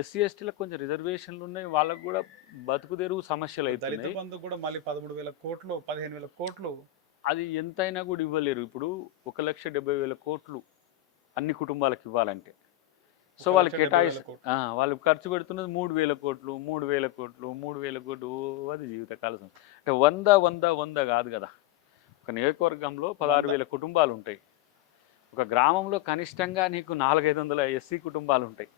SC ఎస్టీలకు కొంచెం రిజర్వేషన్లు ఉన్నాయి, వాళ్ళకు కూడా బతుకు తెరువు సమస్యలు దళిత అవుతున్నాయి. బంధు కూడా మళ్ళీ 13,000 కోట్లు 15,000 కోట్లు. అది ఎంతైనా కూడా ఇవ్వలేరు. ఇప్పుడు 1,70,000 కోట్లు అన్ని కుటుంబాలకు ఇవ్వాలంటే, సో వాళ్ళు 1,70,000 కోట్లు. వాళ్ళు ఖర్చు పెడుతున్నది 3,000 కోట్లు 3,000 కోట్లు 3,000 కోట్లు. అది జీవితకాల అంటే 100 100 100 కాదు కదా. ఒక నియోజకవర్గంలో 16,000 కుటుంబాలు ఉంటాయి. ఒక గ్రామంలో కనిష్టంగా నీకు 400-500 ఎస్సీ కుటుంబాలు ఉంటాయి.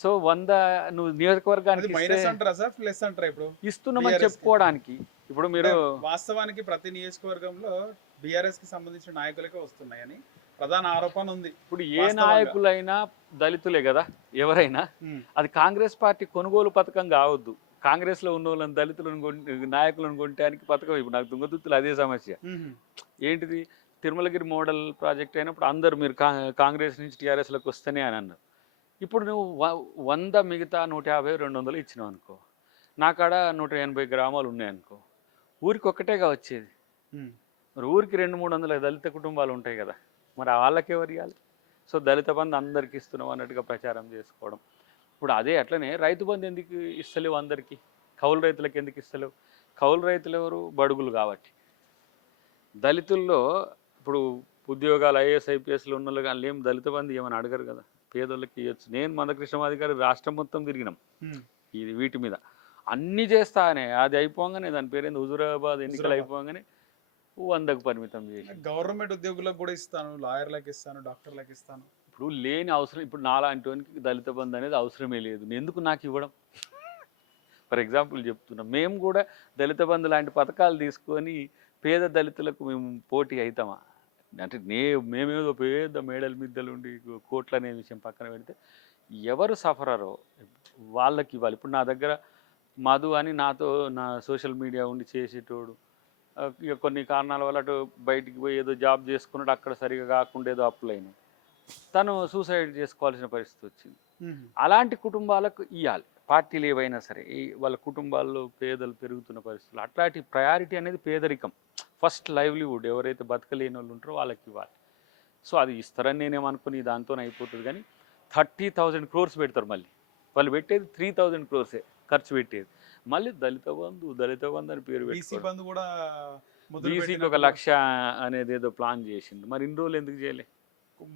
సో 100 నువ్వు నియోజకవర్గానికి మైనస్ అంటారా సార్, ప్లస్ అంటారా? ఇప్పుడు ఇస్తున్నామని చెప్పుకోవడానికి ఇప్పుడు మీరు వాస్తవానికి ప్రతి నియోజకవర్గంలో బీఆర్ఎస్ కి సంబంధించిన నాయకులకే వస్తున్నాయని ప్రధాన ఆరోపణ ఉంది. ఇప్పుడు ఏ నాయకులైనా దళితులే కదా ఎవరైనా. అది కాంగ్రెస్ పార్టీ కొనుగోలు పథకం కావద్దు. కాంగ్రెస్లో ఉన్న వాళ్ళని దళితులను నాయకులను కొనడానికి పథకం. ఇప్పుడు నాకు తుంగతుర్తిలో అదే సమస్య. ఏంటిది, తిరుమలగిరి మోడల్ ప్రాజెక్ట్ అయినప్పుడు అందరూ మీరు కాంగ్రెస్ నుంచి టీఆర్ఎస్లోకి వస్తేనే అని అన్నారు. ఇప్పుడు నువ్వు 100 మిగతా 150 200 ఇచ్చినావు అనుకో, నా కాడ 180 గ్రామాలు ఉన్నాయనుకో, ఊరికి ఒక్కటేగా వచ్చేది. మరి ఊరికి 200-300 దళిత కుటుంబాలు ఉంటాయి కదా, మరి వాళ్ళకి ఎవరు ఇవ్వాలి? సో దళిత బంధు అందరికి ఇస్తున్నాం అన్నట్టుగా ప్రచారం చేసుకోవడం. ఇప్పుడు అదే అట్లనే రైతు బంధు ఎందుకు ఇస్తలేవు అందరికీ, కౌలు రైతులకు ఎందుకు ఇస్తలేవు? కౌలు రైతులు ఎవరు? బడుగులు కాబట్టి. దళితుల్లో ఇప్పుడు ఉద్యోగాలు ఐఏఎస్ ఐపీఎస్లు ఉన్న వాళ్ళు కానీ ఏం దళిత బంధు ఏమని అడగరు కదా, పేదోళ్ళకి ఇవ్వచ్చు. నేను మందకృష్ణమాదిగారు రాష్ట్రం మొత్తం తిరిగినాం ఇది వీటి మీద. అన్నీ చేస్తానే అది అయిపోగానే దాని పేరేంది హుజూరాబాద్ ఎన్నికలు అయిపోగానే 100కు పరిమితం చేసి గవర్నమెంట్ ఉద్యోగులకు కూడా ఇస్తాను, లాయర్లకు ఇస్తాను, డాక్టర్లకు ఇస్తాను. ఇప్పుడు లేని అవసరం. ఇప్పుడు నాలాంటి వానికి దళిత బంధు అనేది అవసరమే లేదు. ఎందుకు నాకు ఇవ్వడం? ఫర్ ఎగ్జాంపుల్ చెప్తున్నాం, మేము కూడా దళిత బంధు లాంటి పథకాలు తీసుకొని పేద దళితులకు మేము పోటీ అవుతామా? అంటే మేమేదో పేద మేడలు మిద్దలు ఉండి కోట్లు అనే విషయం పక్కన పెడితే ఎవరు సఫరరో వాళ్ళకి ఇవ్వాలి. ఇప్పుడు నా దగ్గర మధు అని నాతో నా సోషల్ మీడియా ఉండి చేసేటోడు, ఇక కొన్ని కారణాల వల్ల అటు బయటికి పోయి ఏదో జాబ్ చేసుకున్నాడు, అక్కడ సరిగా కాకుండా ఏదో అప్పులైన తను సూసైడ్ చేసుకోవాల్సిన పరిస్థితి వచ్చింది. అలాంటి కుటుంబాలకు ఇవ్వాలి పార్టీలు ఏవైనా సరే. వాళ్ళ కుటుంబాల్లో పేదలు పెరుగుతున్న పరిస్థితులు, అట్లాంటి ప్రయారిటీ అనేది పేదరికం. ఫస్ట్ లైవ్లీవుడ్ ఎవరైతే బతకలేని వాళ్ళు ఉంటారో వాళ్ళకి ఇవ్వాలి. సో అది ఇస్తారని నేనేమనుకుని దాంతో అయిపోతుంది. కానీ 30,000 crores పెడతారు. మళ్ళీ వాళ్ళు పెట్టేది 3,000 crores ఖర్చు పెట్టేది. మళ్ళీ దళిత బంధు అని పేరు పెట్టి బీసీకి 1,00,000 అనేది ఏదో ప్లాన్ చేసిండు. మరి ఇన్ని రోజులు ఎందుకు చేయలే?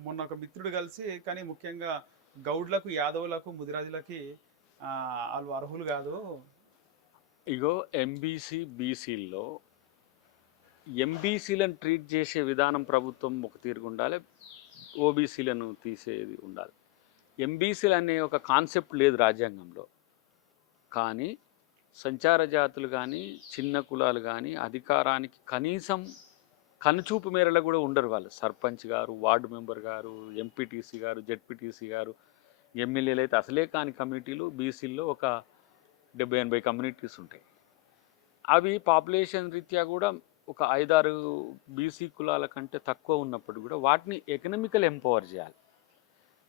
మొన్న ఒక మిత్రుడు కలిసి, కానీ ముఖ్యంగా గౌడ్లకు, యాదవులకు, ముదిరాజులకి వాళ్ళు అర్హులు కాదు. ఇగో ఎంబీసీ బీసీల్లో ఎంబీసీలను ట్రీట్ చేసే విధానం ప్రభుత్వం ఒక తీరుగా ఉండాలి, ఓబీసీలను తీసేది ఉండాలి. ఎంబీసీలు అనే ఒక కాన్సెప్ట్ లేదు రాజ్యాంగంలో. కానీ సంచార జాతులు కానీ చిన్న కులాలు కానీ అధికారానికి కనీసం కనుచూపు మేరలో కూడా ఉండరు. వాళ్ళు సర్పంచ్ గారు, వార్డు మెంబర్ గారు, ఎంపీటీసీ గారు, జెడ్పీటీసీ గారు, ఎమ్మెల్యేలు అయితే అసలే కాని కమ్యూనిటీలు బీసీల్లో ఒక 70-80 కమ్యూనిటీస్ ఉంటాయి. అవి పాపులేషన్ రీత్యా కూడా ఒక 5-6 బీసీ కులాల కంటే తక్కువ ఉన్నప్పుడు కూడా వాటిని ఎకనామికల్ ఎంపవర్ చేయాలి.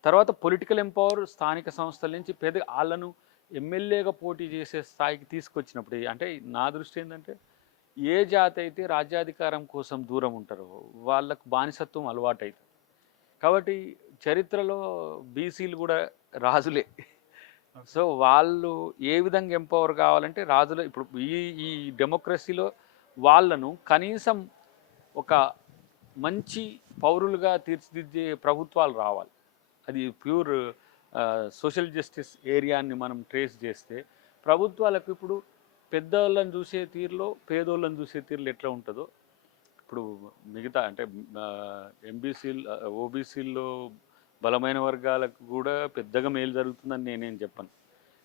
తర్వాత పొలిటికల్ ఎంపవర్ స్థానిక సంస్థల నుంచి వాళ్ళను ఎమ్మెల్యేగా పోటీ చేసే స్థాయికి తీసుకొచ్చినప్పుడు, అంటే నా దృష్టి ఏంటంటే ఏ జాతి అయితే రాజ్యాధికారం కోసం దూరం ఉంటారో వాళ్ళకు బానిసత్వం అలవాటు అవుతుంది. కాబట్టి చరిత్రలో బీసీలు కూడా రాజులే. సో వాళ్ళు ఏ విధంగా ఎంపవర్ కావాలంటే రాజులు. ఇప్పుడు ఈ డెమోక్రసీలో వాళ్ళను కనీసం ఒక మంచి పౌరులుగా తీర్చిదిద్దే ప్రభుత్వాలు రావాలి. అది ప్యూర్ సోషల్ జస్టిస్ ఏరియాని మనం ట్రేస్ చేస్తే ప్రభుత్వాలకు ఇప్పుడు పెద్దవాళ్ళని చూసే తీరులో పేదోళ్ళని చూసే తీరులో ఎట్లా ఉంటుందో, ఇప్పుడు మిగతా అంటే ఓబీసీల్లో బలమైన వర్గాలకు కూడా పెద్దగా మేలు జరుగుతుందని నేనేం చెప్పను.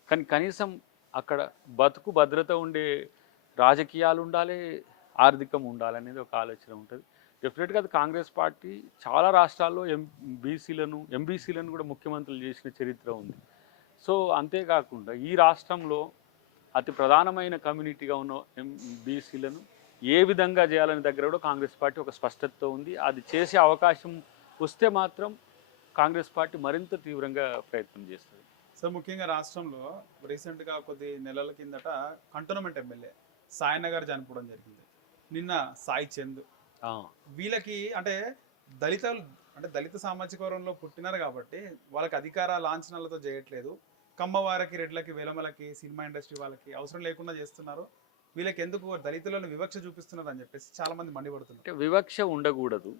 కానీ కనీసం అక్కడ బతుకు భద్రత ఉండే రాజకీయాలు ఉండాలి, ఆర్థికం ఉండాలనేది ఒక ఆలోచన ఉంటుంది. డెఫినెట్గా అది కాంగ్రెస్ పార్టీ చాలా రాష్ట్రాల్లో ఎంబీసీలను కూడా ముఖ్యమంత్రులు చేసిన చరిత్ర ఉంది. సో అంతేకాకుండా ఈ రాష్ట్రంలో అతి ప్రధానమైన కమ్యూనిటీగా ఉన్న బీసీలను ఏ విధంగా చేయాలని దగ్గర కూడా కాంగ్రెస్ పార్టీ ఒక స్పష్టతతో ఉంది. అది చేసే అవకాశం వస్తే మాత్రం కాంగ్రెస్ పార్టీ మరింత తీవ్రంగా ప్రయత్నం చేస్తుంది. సో ముఖ్యంగా రాష్ట్రంలో రీసెంట్గా కొద్ది నెలల కిందట కంటోన్మెంట్ ఎమ్మెల్యే సాయినగర్ చనిపోవడం జరిగింది. నిన్న సాయి చంద్. వీళ్ళకి అంటే దళిత సామాజిక వర్గంలో పుట్టినారు కాబట్టి వాళ్ళకి అధికార లాంఛనాలతో చేయట్లేదు, కమ్మవారికి, రెడ్లకి, వెలమలకి, సినిమా ఇండస్ట్రీ వాళ్ళకి అవసరం లేకుండా చేస్తున్నారు, వీళ్ళకి ఎందుకు దళితులను వివక్ష చూపిస్తున్నారు అని చెప్పేసి చాలా మంది మండిపడుతున్నారు. అంటే వివక్ష ఉండకూడదు.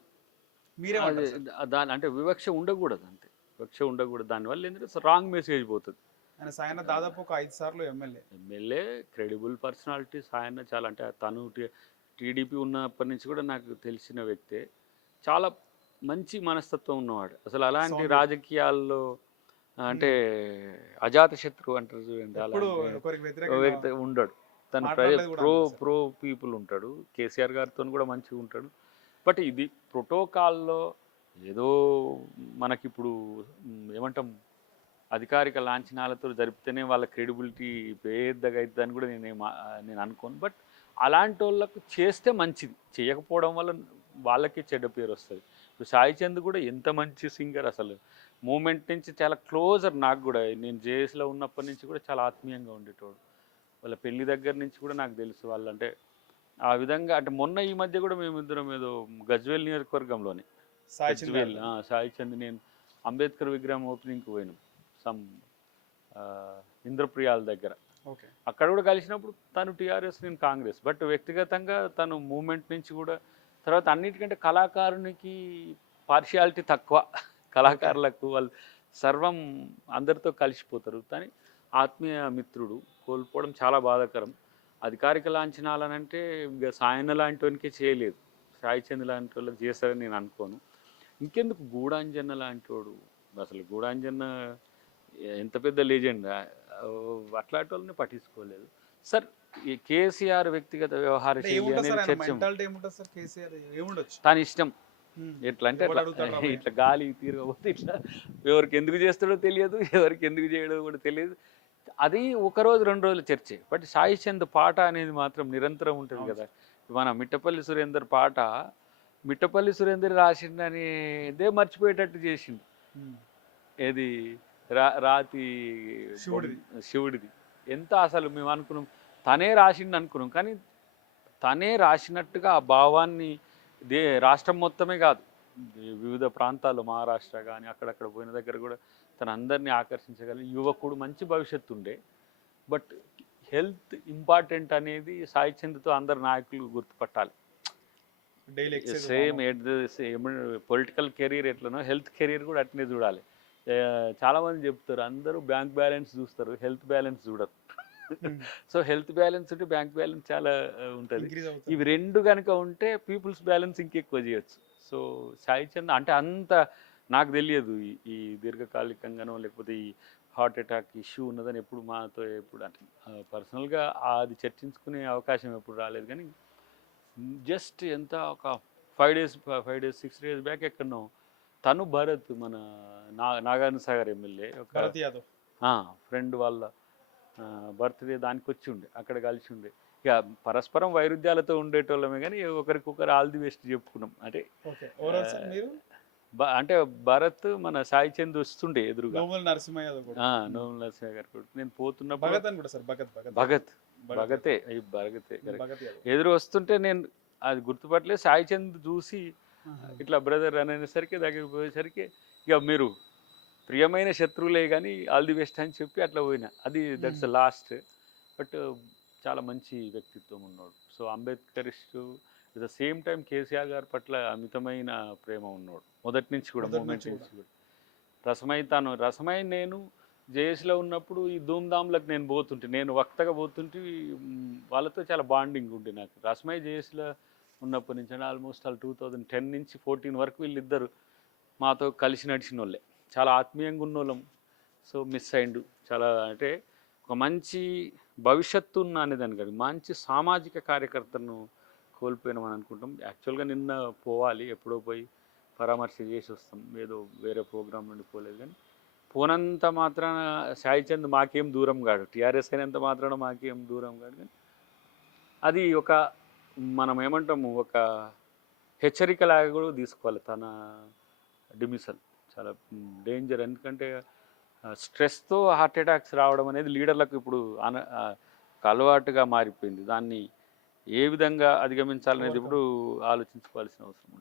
మీరేమంటారు సార్? దాని అంటే వివక్ష ఉండకూడదు అంతే. వివక్ష ఉండకూడదు. దానివల్ల ఏంటంటే రాంగ్ మెసేజ్ పోతుంది. ఆయన సాయన దాదాపు ఒక 5 సార్లు ఎమ్మెల్యే. ఎమ్మెల్యే క్రెడిబుల్ పర్సనాలిటీస్ ఆయన చాలా అంటే తను టీడీపీ ఉన్నప్పటి నుంచి కూడా నాకు తెలిసిన వ్యక్తే. చాలా మంచి మనస్తత్వం ఉన్నవాడు. అసలు అలాంటి సౌమ్యుడు. రాజకీయాల్లో అంటే అజాత శత్రువు అంటారు చూడండి, ఎప్పుడు అలాంటి ఒకరికి వ్యక్తి వ్యతిరేకంగా ఉండడు. తను మాట్లాడలేదు కూడా ప్రో అన్నారు సార్. ప్రో పీపుల్ ఉంటాడు. కేసీఆర్ గారితో కూడా మంచిగా ఉంటాడు. బట్ ఇది ప్రోటోకాల్లో ఏదో మనకిప్పుడు ఏమంటాం అధికారిక లాంఛనాలతో జరిపితేనే వాళ్ళ క్రెడిబిలిటీ పెద్దగా అవుతుందని కూడా నేను అనుకోను. బట్ అలాంటి వాళ్ళకు చేస్తే మంచిది, చేయకపోవడం వల్ల వాళ్ళకి చెడ్డ పేరు వస్తుంది. ఇప్పుడు సాయి చంద్ కూడా ఎంత మంచి సింగర్, అసలు మూమెంట్ నుంచి చాలా క్లోజర్. నాకు కూడా నేను జేఎస్లో ఉన్నప్పటి నుంచి కూడా చాలా ఆత్మీయంగా ఉండేటోడు. వాళ్ళ పెళ్లి దగ్గర నుంచి కూడా నాకు తెలుసు వాళ్ళు. అంటే ఆ విధంగా అంటే మొన్న ఈ మధ్య కూడా మేమిద్దరం ఏదో గజ్వేల్ నియోజకవర్గంలోనే సాయి చంద్ గజ్వేల్ గారు. సాయి చంద్ నేను అంబేద్కర్ విగ్రహం ఓపెనింగ్కి పోయినాం సమ్ ఇంద్రప్రియాల దగ్గర. ఓకే. అక్కడ కూడా కలిసినప్పుడు తను టీఆర్ఎస్, నేను కాంగ్రెస్. బట్ వ్యక్తిగతంగా తను మూమెంట్ నుంచి కూడా తర్వాత అన్నిటికంటే కళాకారునికి పార్షియాలిటీ తక్కువ. కళాకారులకు వాళ్ళు సర్వం అందరితో కలిసిపోతారు. కానీ ఆత్మీయ మిత్రుడు కోల్పోవడం చాలా బాధాకరం. అధికారిక లాంఛనాలనంటే ఇంకా సాయన లాంటి వానికే చేయలేదు, సాయి చంద్ లాంటి వాళ్ళకి చేస్తారని నేను అనుకోను. ఇంకెందుకు గూడాంజన్న లాంటి వాడు, అసలు గూడాంజన్న ఎంత పెద్ద లెజెండ్, అట్లాంటి వాళ్ళని పట్టించుకోలేదు. సార్ ఈ కేసీఆర్ వ్యక్తిగత వ్యవహార అంటే శైలి ఏముంటుంది సార్, అనేది ఆయన చర్చ మెంటాలిటీ ఏముంటుంది సార్ కేసీఆర్? ఏముండొచ్చు? తన ఇష్టం. హ్మ్. ఎట్లా అంటే ఎవడు అట్లా అడుగుతాడు రా భయ్యా? ఇట్లా గాలి తిరగకపోతే ఇట్లా ఎవరికి ఎందుకు చేస్తాడో తెలియదు, ఎవరికి ఎందుకు చేయడో కూడా తెలియదు. అది ఒక రోజు 2 రోజుల చర్చే. బట్ సాయి చంద్ పాట అనేది మాత్రం నిరంతరం ఉంటుంది అవును కదా. మన మిట్టపల్లి సురేందర్ పాట మిట్టపల్లి సురేందర్ రాసిండని ఇదే మర్చిపోయేటట్టు చేసిండు. హ్మ్. ఏది రాతి శివుడిది. శివుడిది ఎంత అసలు మేము అనుకున్నాం తనే రాసిండు అనుకున్నాం. కానీ తనే రాసినట్టుగా ఆ భావాన్ని రాష్ట్రం మొత్తమే కాదు, వివిధ ప్రాంతాల్లో మహారాష్ట్ర కానీ అక్కడక్కడ పోయిన దగ్గర కూడా తను అందరినీ ఆకర్షించగలిగి యువకుడు, మంచి భవిష్యత్తు ఉండే. బట్ హెల్త్ ఇంపార్టెంట్ అనేది సాయి చంద్తో అందరు నాయకులు గుర్తుపట్టాలి. Daily exercise same political career ఎట్లనో హెల్త్ కెరీర్ కూడా అట్నే చూడాలి. చాలామంది చెప్తారు అందరూ బ్యాంక్ బ్యాలెన్స్ చూస్తారు, హెల్త్ బ్యాలెన్స్ చూడరు. సో హెల్త్ బ్యాలెన్స్ ఉంటే బ్యాంక్ బ్యాలెన్స్ చాలా ఉంటుంది. ఇంక్రీజ్ అవుతుంది. ఇవి రెండు కనుక ఉంటే పీపుల్స్ బ్యాలెన్స్ ఇంకెక్కువ చేయొచ్చు. సో సాయి చంద్ అంటే అంత నాకు తెలియదు ఈ దీర్ఘకాలికంగానో లేకపోతే ఈ హార్ట్ అటాక్ ఇష్యూ ఉన్నదని ఎప్పుడు మాతో ఎప్పుడు అంటే పర్సనల్గా అది చర్చించుకునే అవకాశం ఎప్పుడు రాలేదు. కానీ జస్ట్ ఎంత ఒక 5 days 6 days బ్యాక్ ఎక్కడనో తను భరత్ మన నాగార్జున సాగర్ ఎమ్మెల్యే ఒక భరత్ యాదవ్ ఫ్రెండ్ వాళ్ళ బర్త్డే దానికి వచ్చి ఉండే, అక్కడ కలిసి ఉండే. ఇక పరస్పరం వైరుధ్యాలతో ఉండేటోళ్ళమే కానీ ఒకరికొకరు ఆల్ ది బెస్ట్ చెప్పుకున్నాం. అంటే ఓకే. ఓవరాల్ సార్ మీరు అంటే భరత్ మన సాయి చంద్ వస్తుండే ఎదురుగా. నోముల నరసింహ యాదవ్ కూడా. నోముల నరసింహ గారి కొడుకు. నేను పోతున్నప్పుడు భగత్ అని కూడా సార్, భగత్ భగతే correct. భగత్ యాదవ్. ఎదురు వస్తుంటే నేను అది గుర్తుపట్టలేదు. సాయి చంద్ చూసి ఇట్లా బ్రదర్ అనేసరికి దగ్గరికి పోయేసరికి ఇక మీరు ప్రియమైన శత్రువులే కానీ ఆల్ ది బెస్ట్ అని చెప్పి అట్లా పోయినా. అది దట్స్ లాస్ట్. బట్ చాలా మంచి వ్యక్తిత్వం ఉన్నాడు. So Ambedkarist at the same time KCR గారి పట్ల అమితమైన ప్రేమ ఉన్నాడు మొదటి నుంచి కూడా, మూమెంట్ నుంచి కూడా. రసమై నేను జేఎస్లో ఉన్నప్పుడు ఈ ధూమ్ధామ్లకు నేను పోతుంటే, నేను వక్తగా పోతుంటే వాళ్ళతో చాలా బాండింగ్ ఉండే నాకు. రసమై జేఎస్లో ఉన్నప్పటి నుంచి అంటే ఆల్మోస్ట్ 2010 నుంచి 14 వరకు వీళ్ళిద్దరు మాతో కలిసి నడిచిన వాళ్ళే, చాలా ఆత్మీయంగా ఉన్నోళ్ళం. సో మిస్ అయిండు చాలా. అంటే ఒక మంచి భవిష్యత్తు ఉన్న అనేదాన్ని కాదు, మంచి సామాజిక కార్యకర్తను కోల్పోయినామని అనుకుంటాం. యాక్చువల్గా నిన్న పోవాలి, ఎప్పుడో పోయి పరామర్శ చేసి వస్తాం, ఏదో వేరే ప్రోగ్రామ్ నుండి పోలేదు. కానీ పోనంత మాత్రాన సాయి చంద్ మాకేం దూరం కాడు, టీఆర్ఎస్ అయినంత మాత్రాన మాకేం దూరం కాడు. కానీ అది ఒక మనం ఏమంటాము ఒక హెచ్చరికలాగా కూడా తీసుకోవాలి. తన డిమిసల్ చాలా డేంజర్. ఎందుకంటే స్ట్రెస్తో హార్ట్ అటాక్స్ రావడం అనేది లీడర్లకు ఇప్పుడు అలవాటుగా మారిపోయింది. దాన్ని ఏ విధంగా అధిగమించాలనేది ఇప్పుడు ఆలోచించుకోవాల్సిన అవసరం ఉంది.